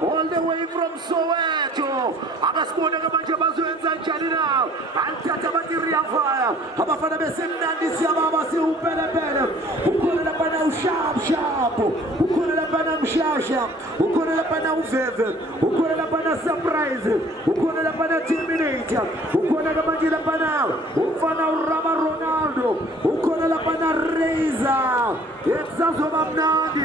all the way from Soweto. Agasibona manje bazoyenza njani now? Anthatha battery fire. Abafana besemnandi siyababa siupelepele. Ukhona lapha ushap. Ukhona lapha mshasha. Ukhona lapha uveve. Ukhona lapha surprise. Ukhona lapha terminator. Ukhona manje lapha umfana uRama Ronaldo. Ukhona lapha Razor. Etsazoba mnandi.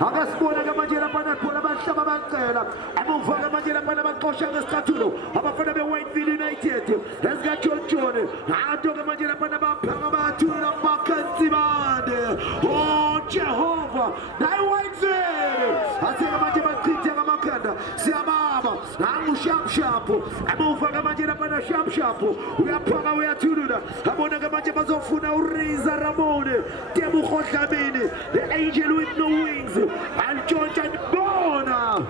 Agasibona manje lapha khona bahlaba bacela. Amuvaka manje lapha baxosha ngesicathulo. Abafana beWhiteville United. Let's get John. Adoka manje lapha baphanga bathula bakanzibande. Oh Jehovah. Nayi Whiteville. Atheka manje bachitha ngamakhanda. Siyababa. Nangu sharp. Amuvaka manje lapha sharp. Uyaphanga uyathulula. Abona manje bazofuna uRiza Ramone. Tebugo Dlamini. The angel with no wings. And George and Bona.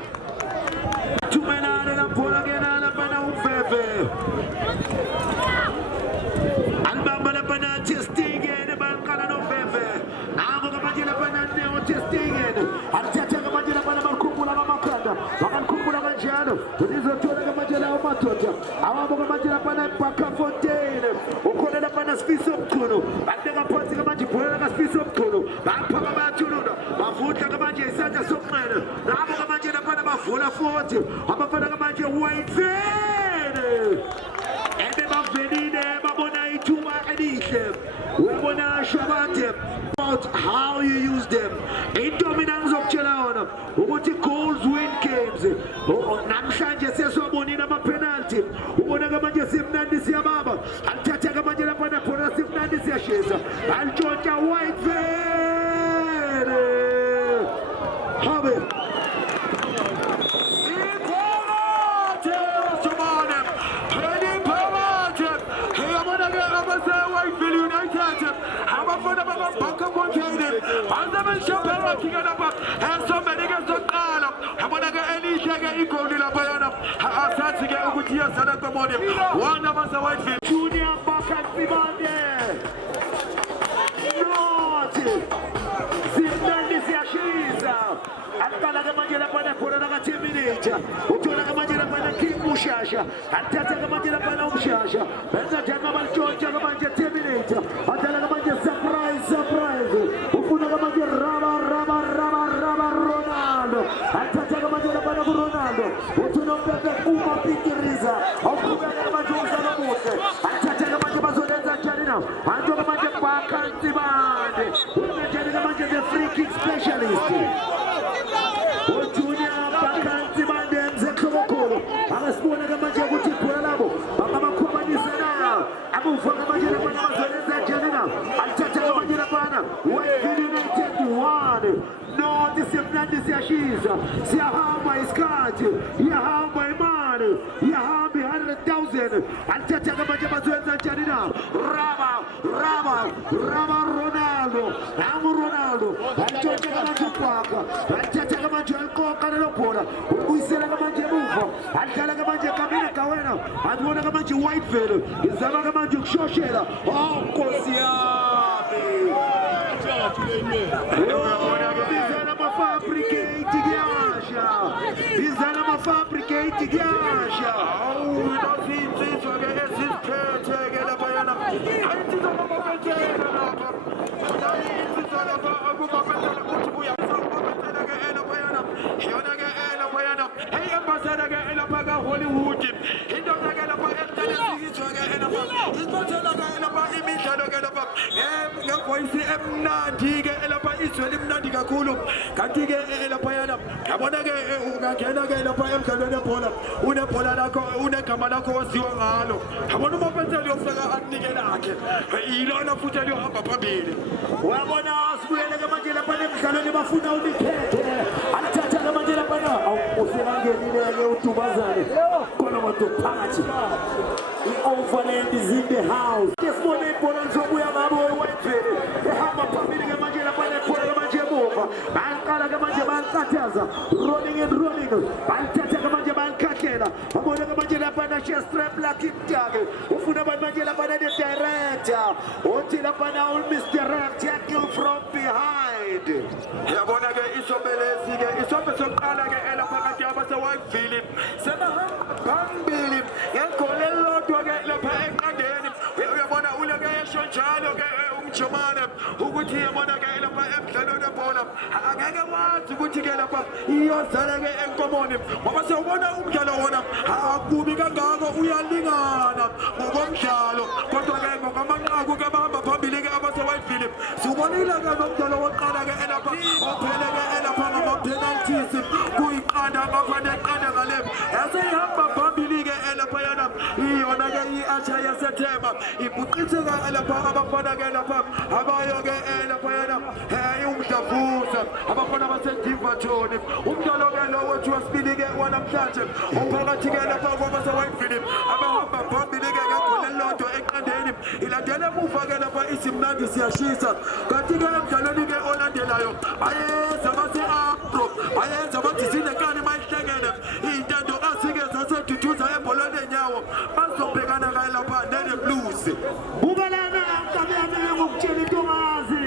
Tumenana na bola genana bana uveve. Albamba na bana testige na bankana no veve. Amo kamajina bana neo testige. Antata kamajina bana makupula makanda. Wakankupula manjano. Tulizo tole kamajina omatoja. Awamo kamajina bana paka fontaine. Ukona na bana spiso mkono. Bandega poti kamajipula na spiso mkono. Bampaka batuluda. Bafuta kamajina sanja sokmana. Amo kamajina bana bafuna forte. Abafana kamanje Whiteville. Ebe bavenine babona ituma edihle. Webona shabate about how you use them. In dominance of Chelaona. Ukuthi goals win games. Namhlanje seswabonina ama penalty. Ubona kamanje simnandi siyababa. Anthatha kamanje lapha khona simnandi siyashisa. Antshontsha Whiteville. Habe Junior Bakasibande. Simnandi siyashisa. Akala kamanje lapha khona nakaterminator. Uthola kamanje lapha kimushasha. Anthatha kamanje lapha umshasha. Benza jama balchontsha kamanje terminator. Athala kamanje surprise. Ufuna kamanje raba Ronaldo. Anthatha kamanje utunombebe uma pitiriza okubeka manje umdlalo omuhle athatha manje bazolenza njani na anjoka manje bakanzi bande unenjani manje the free kick specialist uJunior bakanzi bande mzekhokolo akasibona manje ukuthi ibhola labo bangabakhombanisa na abuva manje labana bazolenza njani na athatha manje labana United 1 no disimnandi siyashiza siyahamba isikhathi iyahamba imali iyahamba 100,000 athatha manje bazoyenza njani na Raba Ronaldo athatha manje kwaka athatha manje alikoka lelobhola uyisela manje emuva adlala manje Kamile Kawena adibona manje Whiteville izama manje ukushoshela Nkosi yami Bizana mafabricate gyasha unozinzizwa ke eziphethe ke lapha yana ayinzizwa ngomabethela lapha ayinzizwa lapha akubabethela ukuthi uyasababethela ke lapha yana yona ke lapha yana hey ambassador ke lapha ka Hollywood into ke lapha ekuthelezizwa ke lapha isibethela ke lapha imidlalo ke lapha ngevoice emnandi ke lapha izwe limnandi kakhulu kanti ke lapha yana yabona ke ungangena ke lapha emdlalweni ebhola unebhola lakho unegama lakho waziwa ngalo yabona umapenseli yofika akunike lakhe ilona futhi eliyohamba phambili uyabona sibuyele ke manje lapha emdlalweni bafuna unikhethe athatha ke manje lapha uselangenile ke udubazane khona moto phakathi i-overland is in the house kesibone ibhola lizobuya ngabo Whiteville ehamba phambili ke manje lapha nebhola manje emuva bayaqala ke manje bayakhathaza rolling bayithatha ke manje bayakhathela babona ke manje lapha na strap lucky mtake ufuna manje lapha ne director uthi lapha na misdirect tackle from behind yabona ke isobelezi ke isobe sokuqala ke lapha kade abase Whiteville sebahamba phambili ngegoli elilodwa ke lapha eqandeni uyabona uleke yesho njalo ke umjomane ukuthi yabona ke lapha emdlalweni webhola angeke wazi ukuthi ke lapha iyozala ke enkomoni ngoba sewubona umdlalo wona akubi kangako uyalingana ngokomdlalo kodwa ke ngokamanqaku ke bahamba phambili ke abase Whiteville siubonile ke nomdlalo wokuqala ke lapha ophele ke lapha ngama-penalties kuyiqanda ngaphandle eqanda ngale yaseyihamba phambili ke lapha yana iyona ke i-Archer yaseThema ibuqitheka lapha abafana ke lapha abayo ke lapha yana umdlavuza abafana baseDivaton umdlalo ke lo wethu wesibili ke wanamhlanje uphakathi ke lapha kwabase Whiteville abahamba phambili ke ngegoli elilodwa eqandeni ilandele emuva ke lapha isimnandi siyashisa kanti ke emdlalweni ke olandelayo bayenza base-Afro bayenza bathi sinekani mayihlengene iy'ntando asike zaseduduza ebholweni enyawo bazobhekana kaye lapha nene-Blues bubalana kamyami ngokutshela intokazi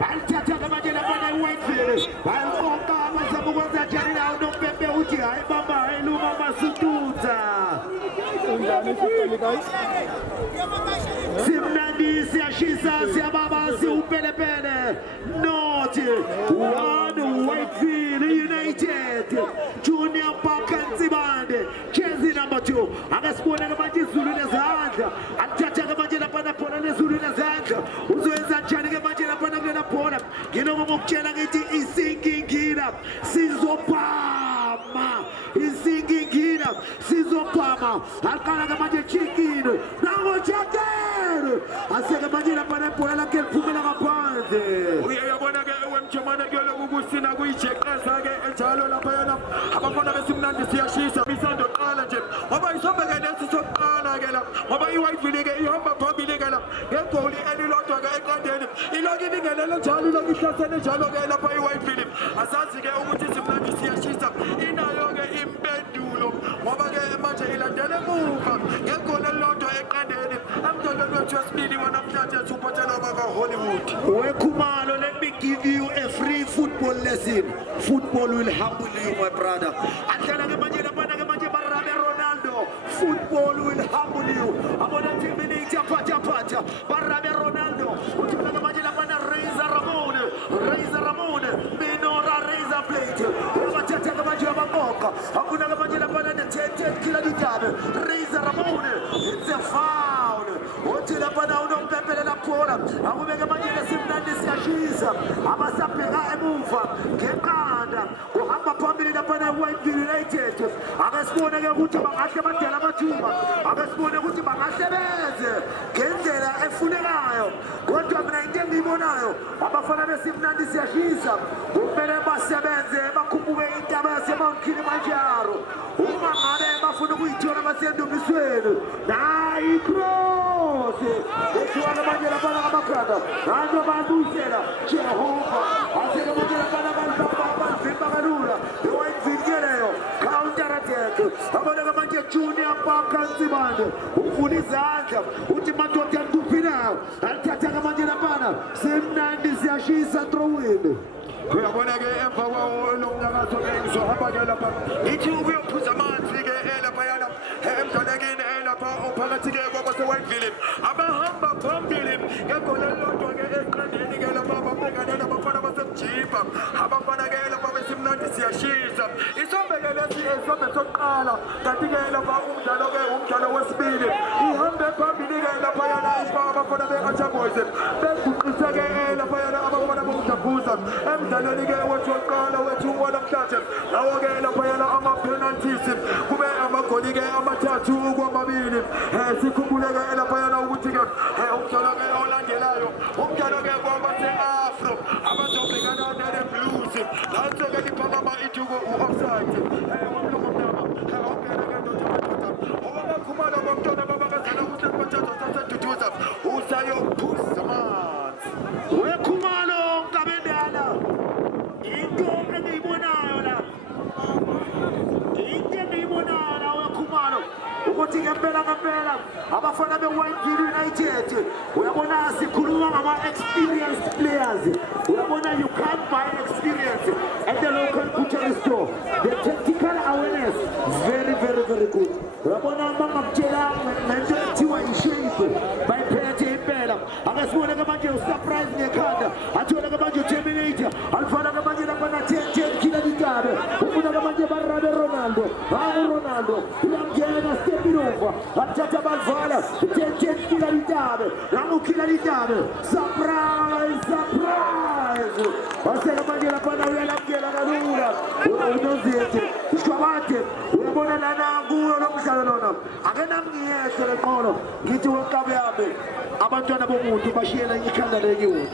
bayithatha ke manje lapha ne-Whiteville bayikonka bazama ukwenza njani nawo nompempe uthi hayi bamba hayi luma masutuza simnandi siyashisa siyababa siupelepele noti one Whiteville United Junior Bakanzi bande jezi number 2 akasibona ke manje izulu nezandla athatha ke manje lapha nebhola lezulu nezandla uzoyenza njani ke manje lapha kulena bhola nginoko ngokutshela ngithi isingingina sizopama aqala ke manje chicken nango chicken aseke manje lapha nebhola lakhe liphumela ngaphandle uyabona ke wemjomane ke lokusina kuyijeqeza ke enjalo lapha yana abafana besimnandi siyashisa bisando qala nje ngoba isobeke lesi sokuqala ke la ngoba iWhiteville ke ihamba phambili ke la ngegoli elilodwa ke eqandeni iloki ibingenele njalo iloki ihlasene njalo ke lapha iWhiteville asazi ke ukuthi simnandi siyashisa inayo ke impendulo ngoba ke manje ilandele emuva ngegoli elilodwa eqandeni emdlalweni wethu wesibili wanamhlanje suphathela baka Hollywood wekhumalo let me give you a free football lesson football will humble you my brother adlala ke manje lapha ke manje Barabe Ronaldo football will humble you abona teammate yaphatha Barabe Ronaldo uthola ke manje lapha na Razor Ramon Minora Razor Plate abathatha ke manje abaqoqa akuna ke manje lapha 10 kila ditabe. Reza Ramone. It's a foul. Otila pana unompepele na pona. Akubeka manje lesimnandi siyashisa. Abasabheka emuva. Ngeqanda. Kuhamba phambili lapha Whiteville United. Akasibone ke ukuthi bangahle badela amathuba. Akasibone ukuthi bangahle beze ngendlela efunekayo. Kodwa mina into engiyibonayo abafana besimnandi siyashisa. Kumele basebenze bakhuphuke intaba yaseMount Kilimanjaro. Uma ngabe bafuna ukuyithola basendumisweni. Nayi cross. Esiwana manje lapha ngamakhanda. Nalo bandusela Jehova. Asike manje lapha abazimba kalula. EWhiteville counter attack. Abona manje Junior Parker Nzimande. Ufuna izandla. Uthi madoda ndupina. Alithatha manje lapha. Simnandi siyashisa throw-in. Uyabona ke emva kwawo lo mnyakazo ke ngizohamba ke lapha ithi ukuyophuza amanzi ke lapha yana emdlalekini lapha ophakathi ke kwabase Whiteville abahamba phambili ngegoli elilodwa ke eqandeni ke lapha ababhekana nabafana basemjipa abafana ke lapha besimnandi siyashisa isombe ke lesi esombe sokuqala kanti ke lapha umdlalo ke umdlalo wesibili ihambe phambili ke lapha yana abafana be-Acha Boys beguqise ke lapha yana abafana bomjavuza emdlalweni ke wethu wokuqala wethu wanamhlanje lawo ke lapha yana ama-penalties kube amagoli ke amathathu kwamabili sikhumbule ke lapha yana ukuthi ke umdlalo ke olandelayo umdlalo ke kwabase-Afro abazobhekana ne-Blues nanso ke liphakama ithi u-offside wamlongomnyama ongena ke ndoda obakhumalo bomntwana babakazana usebathatha saseduduza usayophuza amanzi Wekhumalo Kabendala. Into engiyibonayo la. Into engiyibonayo la wekhumalo. Ukuthi ngempela abafana beWhiteville United uyabona sikhuluma ngama-experienced players. Uyabona you can't buy experience at the local butchery store. The tactical awareness very good. Uyabona bangakutshela ngento ethiwa ishape bayiphethe impela. Akasibone ke manje usurprise ngekhanda. Athole ke manje uTerminator. Alifana ke manje lapha na 10 kila ditabe. Ufuna ke manje barabe Ronaldo. Ronaldo. Uyangena stepping over. Athatha balvala 10 kila ditabe. Ramu kila ditabe. Surprise. Baseka manje lapha na uyalangela kalula. Unozithi. Ishwabate. Uyabona lana kuyo lo mdlalo lona. Akena ngiyehlo leqolo. Ngithi wenkabe yabe. Abantwana bomuntu bashiyela ikhanda lekiwe.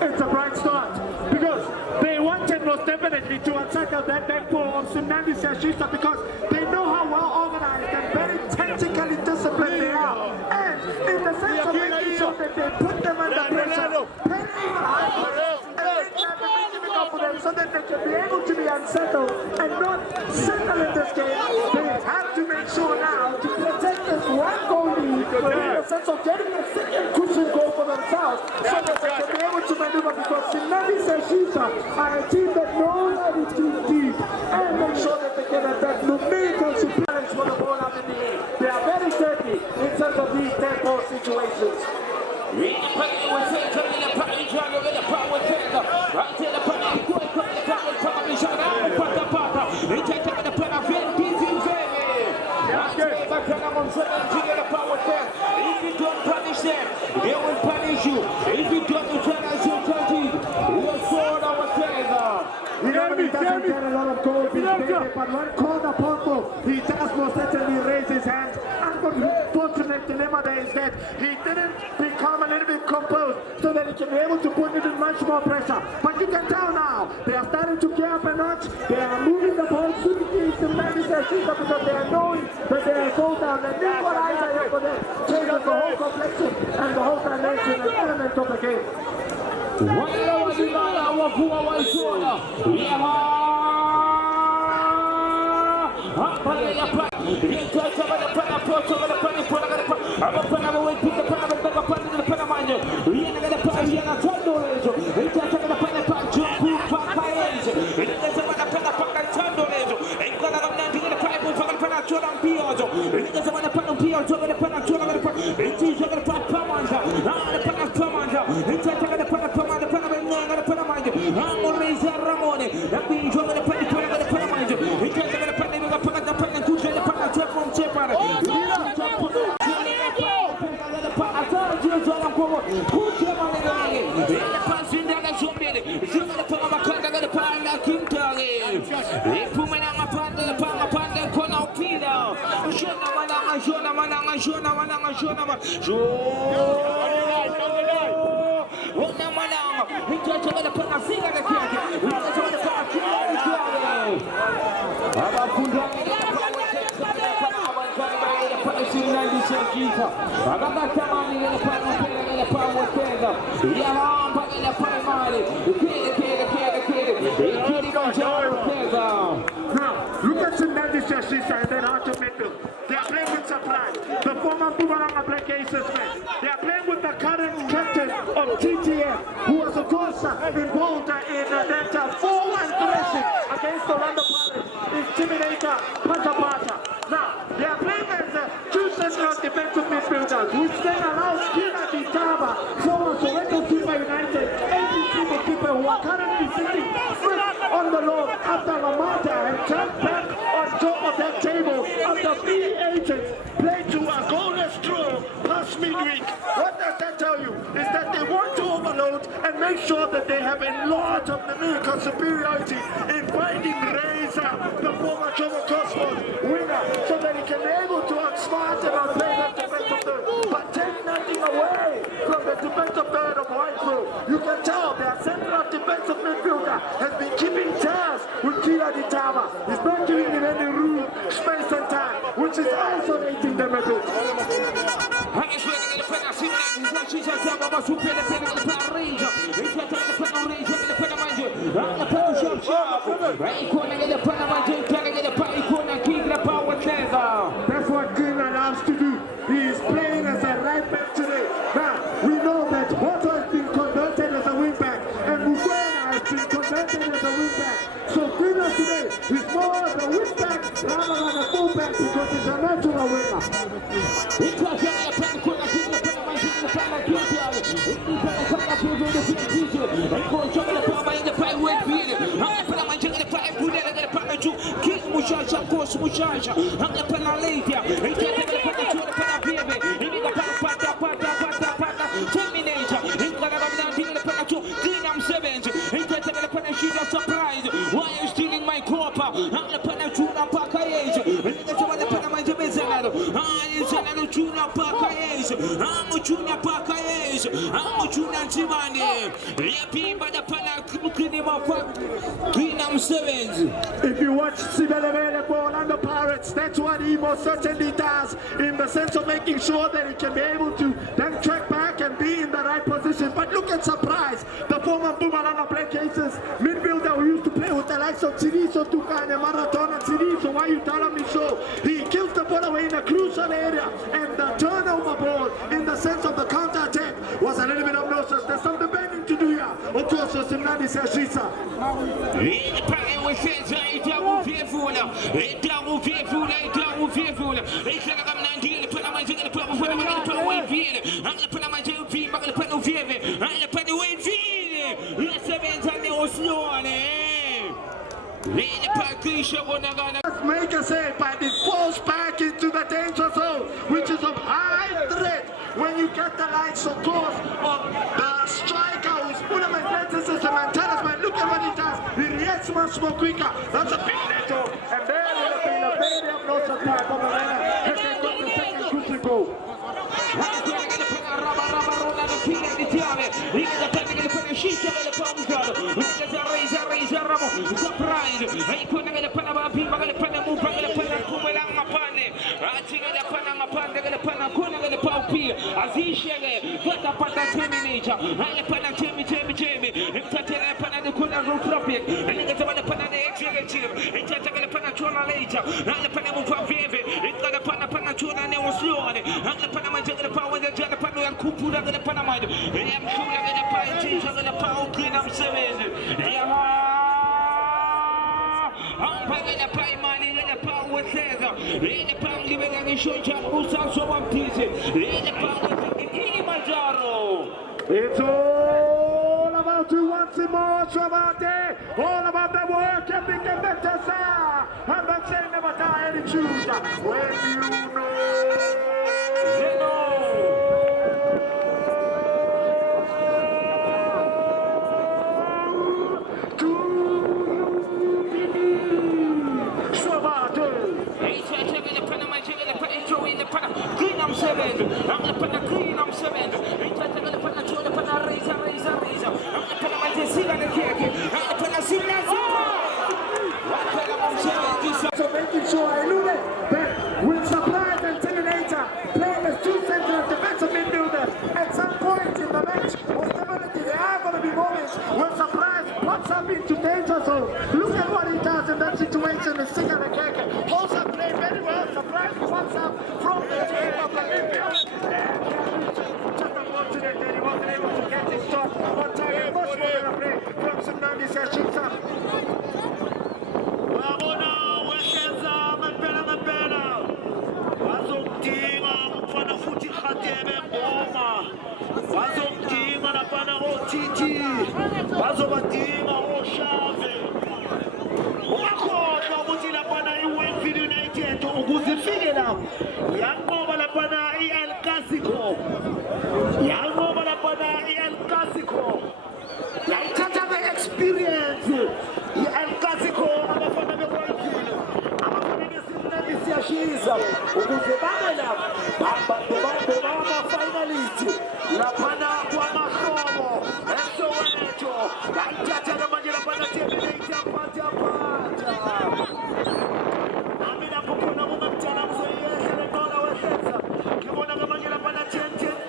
It's a bright start because they wanted most definitely to attack out that back four of Simnandi Siyashisa because they know how well organized and very tactically disciplined they are. And in the sense of making sure that they put them under pressure, pending high pressure, and make life difficult for them so that they can be able to be unsettled and not settle in this game. They have to make sure now to protect this one goal lead in the sense of getting a second cushion goal for themselves so that they can be able to maneuver because Simnandi Siyashisa are a team that knows how to dig deep and make sure that they can attack numerical challenge for the ball up in the air. They are very dirty in terms of these dead ball situations. If you don't punish them, they will punish you. If you don't utilize your technique, your sword or whatever. You know, he doesn't get a lot of goals these days, but when called upon to, he does most certainly raise his hands. Unfortunate dilemma there is that he didn't become a little bit composed so that he can be able to put it in much more pressure. But you can tell now, they are starting to gear up a notch. They are moving the ball to the Simnandi Siyashisa because they are knowing that they are goal down. And this what I say for them changes the whole complexion and the whole dimension and element of the game. Now, look at Tsunami Shashisha and then Archer Mitchell. They are playing with supply. The former Bumaranga Black Aces man. They are playing with the current captain of TTF, who was of course involved in that 4-1 thrashing against Orlando Pirates, Intimidator Patapata. Now, they are playing as two central defensive midfielders, which then allows Kina Ditaba, former Soweto Super United, ABC keeper who are currently sitting on the loan after Lamata and jumped back on top of that table after free agents played to a goalless draw past midweek. What does that tell you? Is that they want to overload and make sure that they have a lot of numerical superiority in finding Reza, the former Jomo Cosmos winner, so that he can be able to outsmart and outplay that defensive third, but take nothing away from the defensive third of White Crew. You can tell their central defensive midfielder has been keeping tabs with Kila Ditama. He's not giving him any room, space and time, which is isolating them a bit. That's what Greenland loves to do. He is playing as a right back today. Now, we know that Otto has been converted as a wing back, and Mugwena has been converted as a wing back. So Greenland today is more of a wing back rather than a full back because he's a natural winger. If you watch Sibelevele for Orlando Pirates, that's what he most certainly does, in the sense of making sure that he can be able to then track back and be in the right position. But look at Surprise, the former Bumaranga Black Aces midfielder who used to play with the likes of Tiriso, Tukan and Maratona. Tiriso, why you telling me so? He kills the ball away in a crucial area, and the turnover ball in the sense of the counter-attack was a little bit obnoxious. There's some debating to do here. Of course, Simnani Sashisa. Let's make a save, but it falls back into the danger zone, which is of high threat when you get the likes, of course, of the striker who's Unaman athleticism and talisman. Look at what he does. He reacts much more quicker. That's a big netto. And there would have been a very obnoxious attack from the runner. Has they got the second crucial goal. ne usione anche pana mangia che pa wanda già pa no kupura che pana mai am shula che pa ci che pa o che nam sevese I'm paying a pay money in the power with Caesar. In the power living in the show, who's also one piece. In the power with Kilimanjaro. It's all about who wants it more, Travate. All about the work ethic and better, sir. I'm not saying never die any choose. When you know. I'm the Pana Green, I'm 7. I'm the Pana Joe, the Pana Razor. I'm the Pana Manjesiga, the Kiki. I'm the Pana Sina. So making sure I knew that with Surprise and Terminator playing as two central defensive midfielders at some point in the match, most definitely there are going to be moments when Surprise pops up into danger zone. Look at what he does in that situation with Siga the Keke. Also played very well. Surprise pops up from the team of the midfield. Just unfortunate that he wasn't able to get his shot on target. Much more than a play from Tsunami Sashita. Wabona wesenza mapena wazokudinga umfana futhi khatebe ngoma wazokudinga lapana otiti bazobadinga oshave ungakhohlwa ukuthi lapana iWayfield United ukuze ifike lapho yanqoba lapana iEl Clasico yayithatha the-experience iEl Clasico abafana beWayfield abafana besimnandi siyashiza ukuze babe lapho bama-finalist laphana kwamahlobo eSoweto yayithatha manje lapana Terminator phatha nami lapho khona kungamtshana mzoyeza lenqola wesenza ngibona ngamanje lapana 10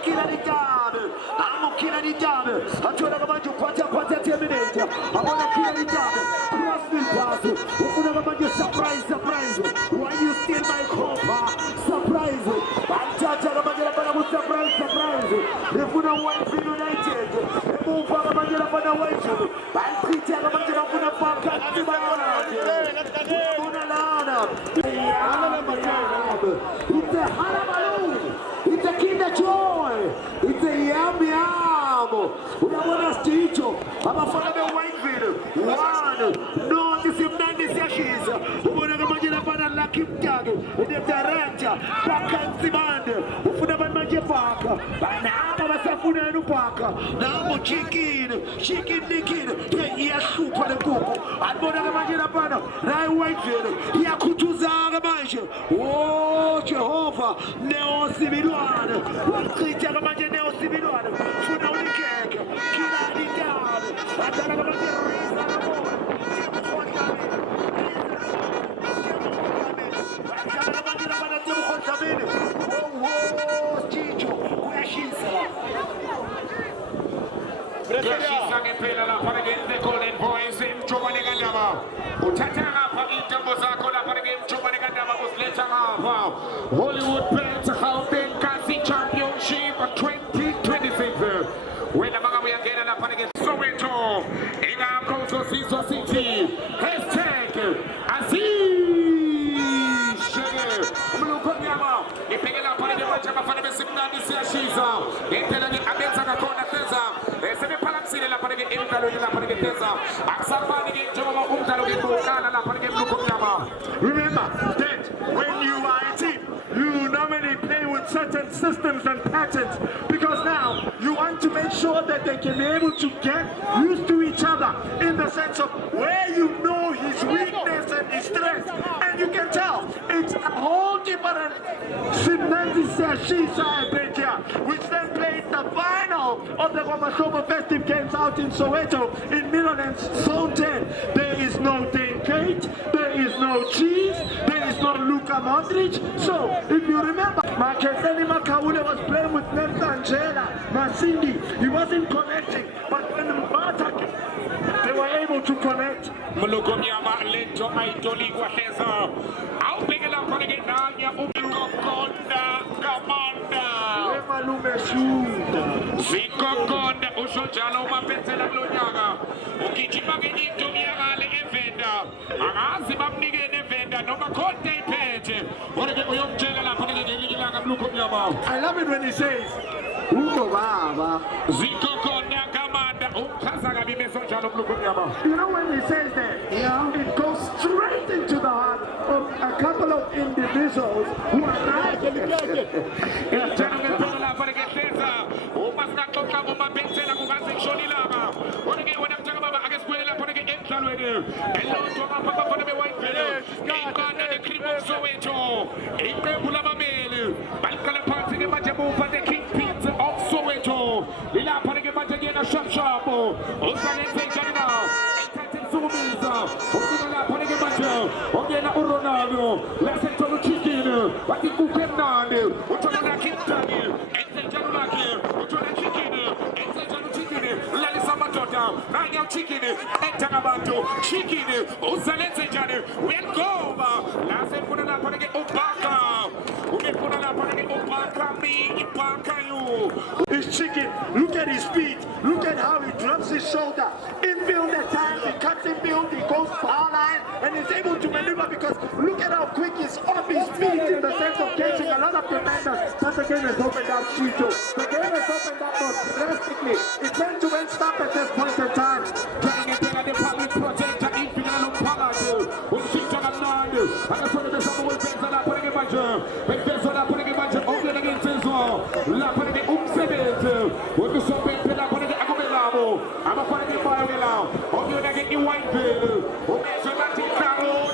kila litabe amukila litabe athola ngamanje uphatha Terminator abona kila litabe cross the pass ufuna ngamanje surprise why you steal my copa surprise athatha ngamanje lapana ku surprise efuna Wayfield United emuva ngamanje lapana Wayfield bayichitha ngamanje bafuna phakathi it's a halabaloo, it's a Kinder Joy, it's a yum yum. Unabona sticho, abafana beWayfield 1, no isimnandi siyashiza. Ubona ngamanje lapana Lucky Mtage, the director, Paka Nzimande, ufuna manje Paka, banaba basafuna nupaka, nabo chicken dikin, iyashupa lenkuku. Abona ngamanje lapana, na Wayfield, iyakhuthuza ngamanje. Oh Jehova, Neo Sibilwane, wachicha ngamanje Neo Sibilwane, funa ulikeke, kila lidade, atala ngamanje Riza ngamona, Hollywood Prince Housing Kasi Championship 2026. When the Manga we are getting up against Soweto, Inga Koso Siso City, hashtag Aziz Shege, Mlukonyama, Ipegela Panama Panama Simnandi Siashiza, Intelani Abenza Kona Teza, Semi Palaxi, La Panama Intalo, La Panama Teza, Axapani, Joma Umtalo, Bukana, La Panama Mlukonyama. Remember that when you are a team, you normally play with certain systems and patterns because now you want to make sure that they can be able to get used to each other in the sense of where you know his weakness and his strength, and you can tell it's a whole different Simnandi Sashisa Betia, which then played the final of the Kwamashobo Festive Games out in Soweto in Middlelands Zone 10. There is no Dane Kate, there is no Cheese, there is no Luka Modric. So if you remember, Makeseni Makaule was playing with Nelson Angela, Masindi. He wasn't connecting, but when Mbata, they were able to connect. Mlukonyama Leto Aitoli Waheza. I'll pick it up again now. umeshuka. Zikokonda ushojalo mapetsela lonyaka ukijimake into miyakale evenda angazi bamnikene evenda noma khonde iphethe kodwa ke uyomtshela lapha ngelinye ilanga mlukho mnyama. I love it when he says, Uno Baba. Zikokonda kamanda umchaza kabi mesonjalo mlukho mnyama. You know when he says that, it goes straight into the heart of a couple of individuals who are not. Gentlemen, put lapha ngehleza uma singaxoxa ngomapetsela kungazishona ilanga kodwa ke wena mthaka baba ake sikwele lapha emdlalweni elonto ngapha bafana beWhiteville iqanda leCream of Soweto iqembu labameli baliqala phansi ke manje bufa the Kingpins of Soweto lilapha ke manje kuyena shapshapo usalenze njani na ethathe Sukumiza ufika lapha ke manje ongena uRonaldo lasethola uChicken wathi kukho emnandi uthola la Kintani enze njani lakhe uthola Chicken enze njani uChicken lalisa amadoda nanya uChicken enza ngabantu Chicken usalenze njani uyangoma lasefuna lapha ke ubhaka ungefuna lapha ke ubhaka mi ibhaka you. His Chicken, look at his feet, look at how he drops his shoulder. Infield at times, he cuts infield, he goes far line, and he's able to maneuver because look at how quick he's off his feet in the sense of catching a lot of defenders. But the game has opened up, Chito. The game has opened up more drastically. It's meant to end stop at this point in time. Trying to get the public project in Finland Palace. When she took a land, and that's what the summer will face on that putting a bunch of, but there's on that putting a bunch of open against his law. La putting it with the soap and Pilla putting it Agobelamo. I'm a putting it by Willow. On you get in Whiteville. Okay, so that's it. Talo.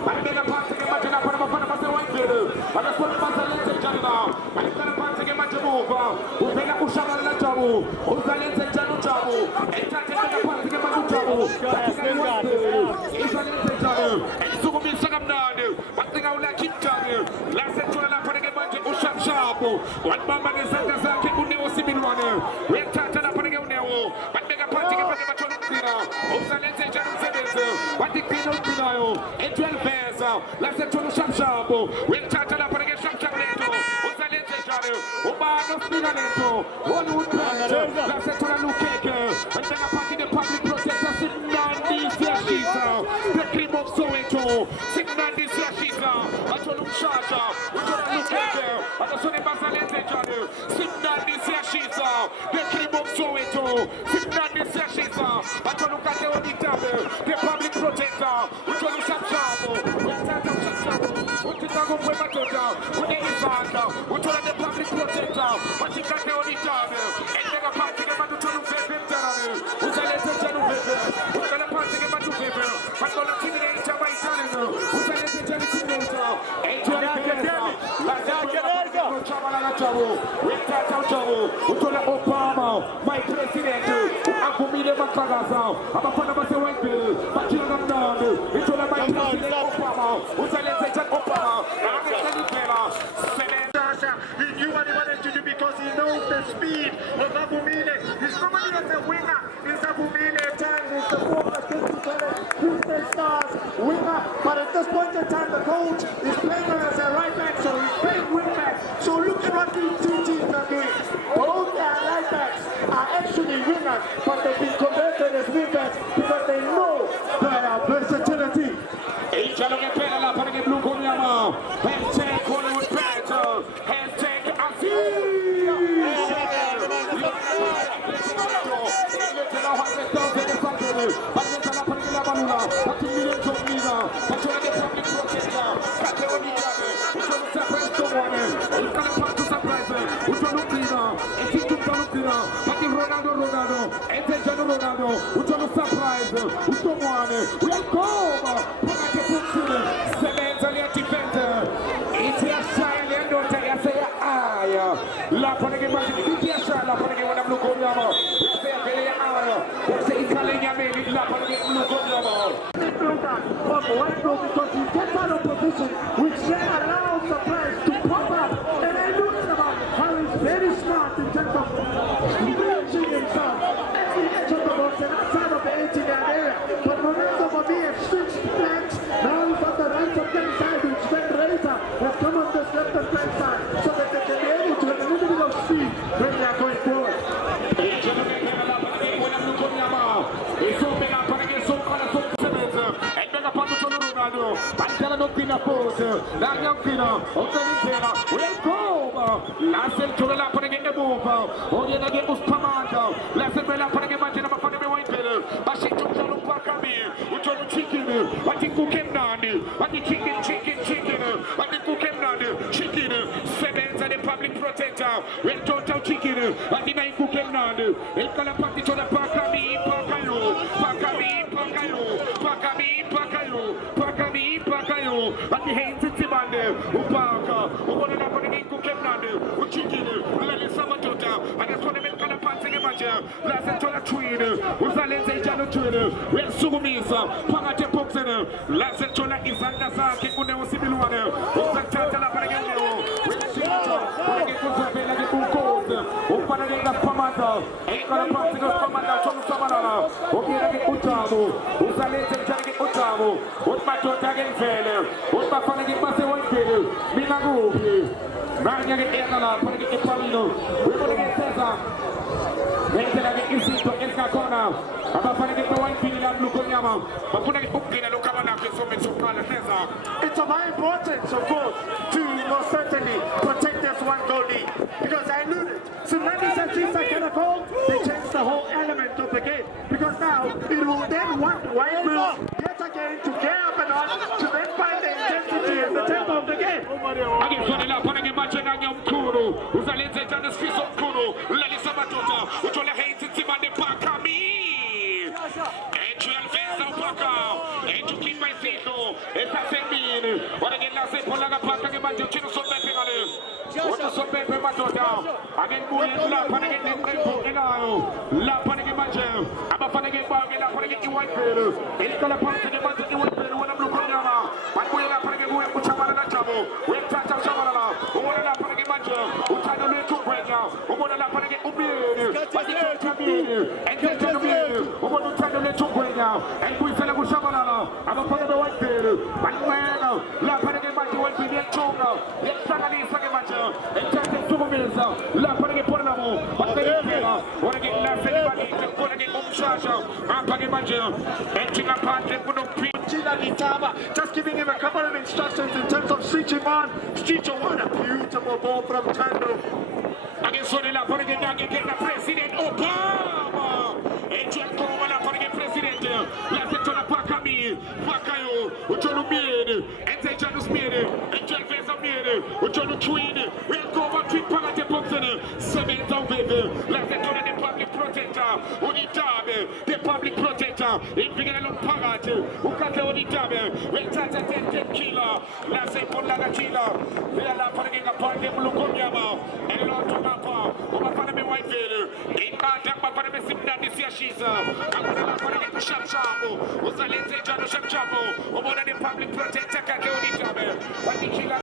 I'm going to pass again, much enough for the Whiteville. And that's what I'm going to say now. I'm going to pass again, much over. Who's been a Ushama Lajabu, who's a Lense Janujabu, and Tati pass again, Manujabu. He's a Lense Jabu, and Sumi Sagamnadu, but the Gaula Kitani, last Central putting a bunch of Usham Shabu, one Mama is Zaki Uneo Siminwane, we're Tata putting a Neo, but make a party of the Matonina, who's a Lense Janu, what the Pino Pino, and 12 bears, last Central Usham Shabu, we're Tata putting a Shamshabeto, who's a Lense Janu, Obama Spinaneto, Hollywood Panther, last Central Lukeke, and then a party the public protector, Signandi Siashisa, the Cream of Soweto, Signandi Siashisa, Atolum Shaja, Atolum Lukeke, Atolum Basalete Janu, Signandi Siashisa, the Cream of Soweto, Signandi Siashisa, Atolum Kateo Ditabe, the public protector, Atolum Shapshabo, Atolum Shapshabo, Utitago Pematoja, Uneisaka, Utolum the public protector, Atolum Ditabe, and then a party of Atolum February, Usalete Janu February, Utolum party of Atolum February, Atolum Tinere Java Italian, Usalete Janu Tinota, and Utola Obama, my president, Akumile Makagaza, Abafana Whiteville, Bakila Nando, Utola my president Obama, Usalete Obama, He knew what he wanted to do because he knows the speed of Abumile. He's normally as a winger. He's Abumile at times. He's the former Tuesday Stars winger. But at this point in time, the coach is playing him as a right back, so he's playing wing back. So look at what these two teams are doing. Both their right backs are actually wingers, but they've been converted as wing backs because they know their versatility. Hashtag Hollywood Panther. Hashtag La panege manje kikiasha la panege wana mluko nyama se vile ya ara se ikalenya meli la panege mluko nyama Because he gets out of position, which then allows the players to pop up. And I know about how he's very smart in terms of stretching himself at the edge of the box and outside of the 18-yard area. But Ronaldo Mobia switched flanks. Now he's on the right of the side, which then Reza has come on this left and right side so that they can be able Kina, Otanitena, we'll go. Lassen to the lap and get the move. Ogena get Uspamanta, Lassen Bella Panama Majana Panama White Bill, Bashito Pakami, Utono Chicken, I think Kukemnandi, I think chicken, I think Kukemnandi, chicken, Sevens and the public protector, we'll total chicken, I think I Kukemnandi, El Calapati to the Pakami, Pakayo, and the Haines Tibande, Upaka, Upon the Apple Kukemnandi, Chicken, Lali Samatota, and the Tournament Calapati Maja, Lassatola Twin, Uzalenze Jano Twin, Red Sumisa, Pangate Poxena, Lassatola Isandasa, Kikuno Sibiluana, Uzatala Paragano, Red Sito, Pagakuzavela de Bukos, Upanega Pamata, Ekalapati Pamata, Samana, Okira Utamu, Uzalenze Jagi Utamu, Utmato Tagan Failure, Utmafanagi Pase One Failure, Minagu, Rania Ekala, Panagi Palino, we're going to get Cesar. Mentelage Isito Escacona, Abafanagi White Pilla Luconiama, Bapunagi Ukina Lucamana, Sokala Cesar. It's of high importance, of course, to most certainly protect this one goal lead. Because I alluded, Tsunami Sachisa Kanako, they changed the whole element of the game. Because now it will then want White Bulls yet again to get up and on to then find the intensity and the tempo of the game. Again, Sonila, Panagi Machanang Kuru, Uzalenze Janus Fiso Kuru, Lali Sabatota, Utola Hates Timande Pakami, Adrian Vesa Paka, and to keep my Fiso, it's a Semin, what again, Lasse Polaga Paka, Chino Sobepe, what the Sobepe Matota, again, La Panagi Enao, La Panagi Maja, Abafanagi Bag, La Panagi White Bill, Elkala Panagi White Bill, one of Luconiama, and we are Panagi Muchamana Jabo, we're Tata Shamala, who want to Panagi Maja, who tried to lead to Brenda, who want to Panagi Ubir, and get to the who want to try to lead to Brenda, and we sell a Shamala, and a Panagi White Bill, but when La Panagi Maja will be the Chonga, yet Sanani Sagamaja, and Tata Sumamilza, La Panagi Pornamo, but they want to get last anybody, want to get Umshasha, and Panagi Maja, and China Pante, just giving him a couple of instructions in terms of switching on. Sticho, what a beautiful ball from Tando. Again, Sonila, for the President Obama. And Jack Covala for the President. Let's get to the Pakami, Pakayo, Ujolu Mid, and the Janus Mid, and Jack Vesa Mid, Ujolu Twin. We'll go over to Pagate Boxen, 7th baby. Let's get to the public protector, Unitabe, the public protector. If we get a look Pagate, Ukaka Unitabe, we'll touch a 10 killer. Let's say Polaga Killer. We are not putting a party of Lukonyama, and Lord Tomapa, Umafaname Whitefield, in Madama Paname Simnandi Siashiza, and Umafaname Shamshapo, Uzalenze Jano Shamchapo, Umona the public protector Kakeo Unitabe,